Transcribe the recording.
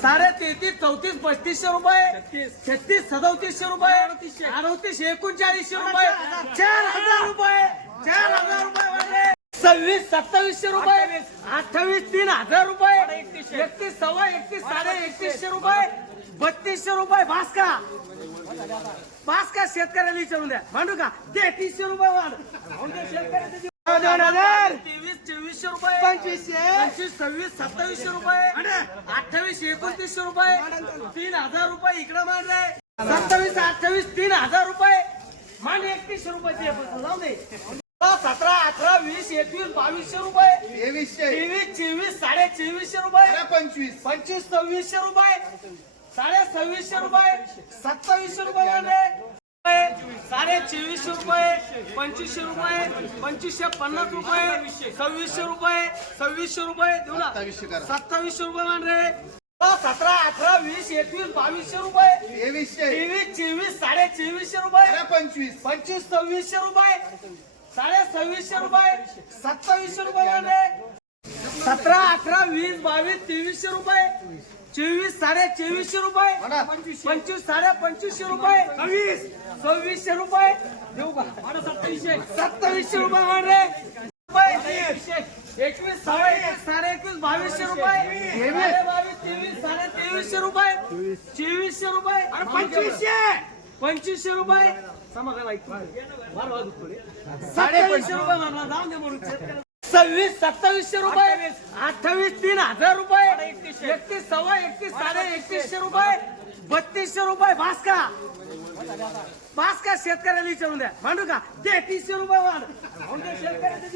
साडे तेहतीस चौतीस पस्तीसशे रुपये. छत्तीस. सदोतीसशे रुपये. अडतीसशे. अडतीस एकोणचाळीसशे रुपये. चार हजार रुपये. चार हजार रुपये वाढले सव्वीस सत्तावीसशे रुपये. अठ्ठावीस. तीन हजार रुपये. एकतीस सव्वा एकतीस साडे एकतीसशे रुपये. बत्तीसशे रुपये. भास्का भास्का शेतकऱ्याला विचारून द्या. मांडू का? तेहतीसशे रुपये वाढ. शेतकऱ्याचं दोन हजार. तेवीस चोवीसशे रुपये. पंचवीसशे. पंचवीस सव्वीस सत्तावीसशे रुपये. अठ्ठावीस एकोणतीसशे रुपये. तीन हजार रुपये इकडे मांडले सत्तावीस अठ्ठावीस तीन हजार रुपये. मान एकतीसशे रुपये जाऊ दे. सतरा अठरा वीस एकवीस बावीसशे रुपये. तेवीसशे. तेवीस चोवीस साडे चोवीसशे रुपये. पंचवीस. पंचवीस सव्वीसशे रुपये. साडे सव्वीसशे रुपये. सत्तावीसशे रुपये साडे चोवीसशे रुपये पंचवीसशे रुपये पंचवीसशे पन्नास रुपये सव्वीसशे रुपये सव्वीसशे रुपये देऊ ना. सत्तावीसशे रुपये वाढले सतरा अठरा वीस एकवीस बावीसशे रुपये. तेवीसशे. तेवीस चोवीस साडे चोवीसशे रुपये. पंचवीस. पंचवीस सव्वीसशे रुपये. साडे सव्वीसशे रुपये. सत्तावीसशे रुपये वाढले सतरा अठरा वीस बावीस तेवीसशे रुपये. चोवीस साडे चोवीसशे रुपये. पंचवीस साडे पंचवीसशे रुपये सव्वीस सव्वीसशे रुपये. देऊ का? सत्तावीसशे सत्तावीसशे रुपये रुपये एकवीस एक साडे एकवीस बावीसशे रुपये. साडे बावीस तेवीस साडे तेवीसशे रुपये. चोवीसशे रुपये. आणि पंचवीसशे. पंचवीसशे रुपये. समाधान ऐकतो सत्तावीसशे रुपये म्हणला जाऊन दे म्हणून. सव्वीस सत्तावीसशे रुपये. अठ्ठावीस. तीन हजार रुपये. एकतीस सव्वा एकतीस साडे एकतीसशे. रुपये. बत्तीसशे रुपये भास्का भास्का शेतकऱ्याला विचारून द्या. मांडू का? तेहतीसशे रुपये वाढ. शेतकऱ्याचं